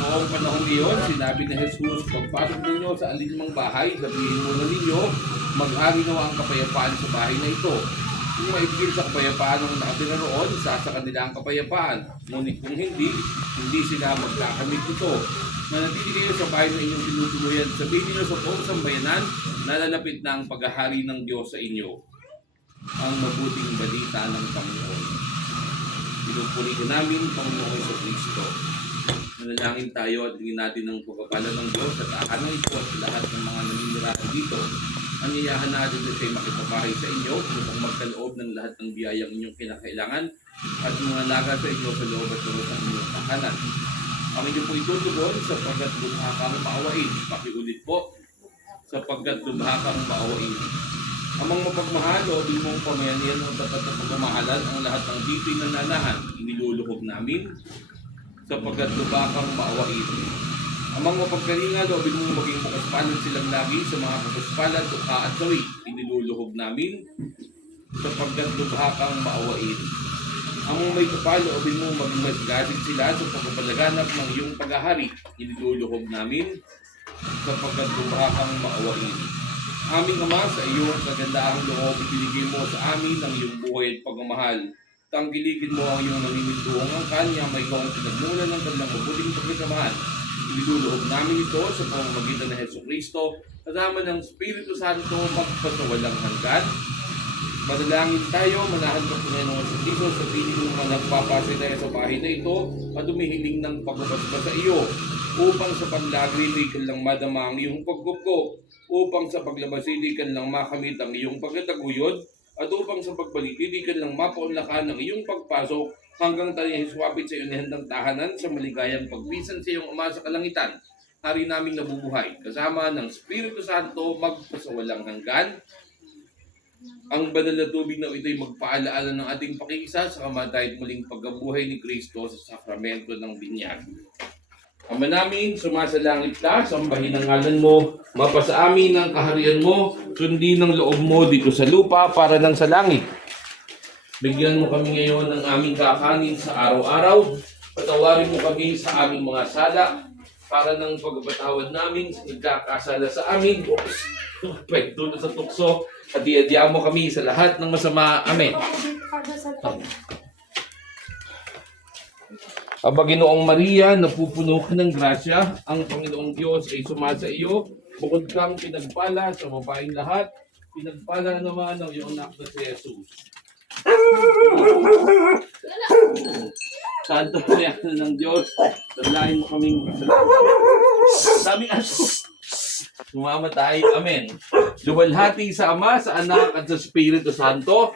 Noong panahon iyon, sinabi ni Jesus, pagpasok ninyo sa alinmang bahay, sabihin muna ninyo, mag-ari nawa ang kapayapaan sa bahay na ito. Kung maibigil sa kapayapaan ng nakatira roon, isa sa kanila ang kapayapaan. Ngunit kung hindi sila magkakamit ito. Manatili kayo sa bahay na inyong tinutuluyan. Sabihin niyo sa buong sambayanan, nalalapit na ang paghahari ng Diyos sa inyo. Ang mabuting balita ng Panginoon. Pinupuri ka namin, Panginoon sa Kristo. Manalangin tayo at hingin natin ng pagpapala ng Diyos at akanang ito at lahat ng mga naninirahan dito. Anyayahan natin na siya'y makipabahay sa inyo upang magkaloob ng lahat ng biyayang inyong kinakailangan at mga laga sa inyo sa loob at loob ng inyong tahanan. Ang inyo po itutugon sapagkat lubha kang maawain. Pakiulit po, sapagkat lubha kang maawain. Amang mapagmahal, loobin mong pamayanihan ng tapat na pagmamahalan ang lahat ng dito'y nananahan. Iniluluhog namin sapagkat lubha kang maawain. Amang mapagkalinga, loobin mong maging makaspalan silang lagi sa mga kapaspalan, tukha at sawi. Iniluluhog namin sapagkat lubha kang maawain. Amang may kapal, loobin mong maging masgasid sila sa pagpapalaganap ng iyong paghahari. Iniluluhog namin sapagkat lubha kang maawain. Aming Ama, sa iyong kagandahang loob, ibinigay mo sa amin ang iyong buhay at pagmamahal. Tanggiligin mo ang iyong namimintuang ang kanya, may ikaw ang pinagmulan ng kanilang mabuting pagkasamahan. Iluluhog namin ito sa pamamagitan ng Jesucristo, kasama ng Espiritu Santo magpasawalang hanggan. Manalangin tayo, manahan ka Panginoon sa Kristo sa piling ng mga nagpapasilaya sa bahay na ito at humihiling ng pagbabasba sa iyo upang sa paglagri di ka lang madama ang iyong pagkuko, upang sa paglabasi di ka lang makamit ang iyong pagkataguyod, at upang sa pagbalik di ka lang mapaunlakan ang iyong pagpasok hanggang tayo hiswapit sa iyong handang tahanan sa maligayang pagpisan sa iyong Ama sa kalangitan. Hari naming nabubuhay, kasama ng Espiritu Santo magpasawalang hanggan. Ang banal na tubig na ito'y magpaalaala ng ating pakikisa sa kamatay at muling pagkabuhay ni Kristo sa sakramento ng binyag. Ama namin, sumasalangit ka, sambahin ang ngalan mo, mapasa amin ang kaharian mo, sundin ang loob mo dito sa lupa para nang sa langit. Bigyan mo kami ngayon ng aming kakanin sa araw-araw, patawarin mo kami sa aming mga sala, para ng pagpatawad namin sa nagkakasala sa amin, pwede na sa tukso, at iadya mo kami sa lahat ng masama. Amen. Aba Ginoong Maria, napupuno ka ng grasya, ang Panginoong Diyos ay sumasa iyo, bukod kang pinagpala sa babaeng lahat, pinagpala naman ang iyong anak na si Jesus. Santo na ng Diyos, dalangin mo kaming sabi aso. Sumamatay. Amen. Luwalhati sa Ama, sa Anak, at sa Espiritu Santo,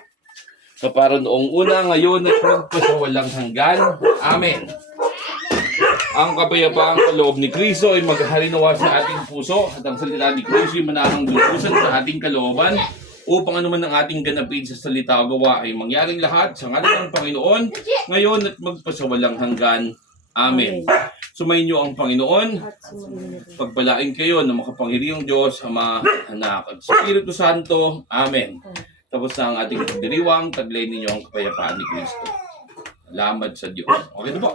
na para noong una, ngayon, at magpasawalang hanggan. Amen. Ang kapayapaang kaloob ni Kristo ay magharinawa sa ating puso at ang salita ni Kristo ay manahang lubusan sa ating kalooban upang anuman ang ating ganapin sa salita o gawa ay mangyaring lahat sa ngalan ng Panginoon ngayon at magpasawalang hanggan. Amen. Sumainyo ang Panginoon. Pagpalain kayo ng makapangyarihang Diyos, Ama, Anak, at Espiritu Santo. Amen. Tapos na ang ating pagdiriwang, taglay ninyo ang kapayapaan ni Kristo. Salamat sa Diyos. Okay na po.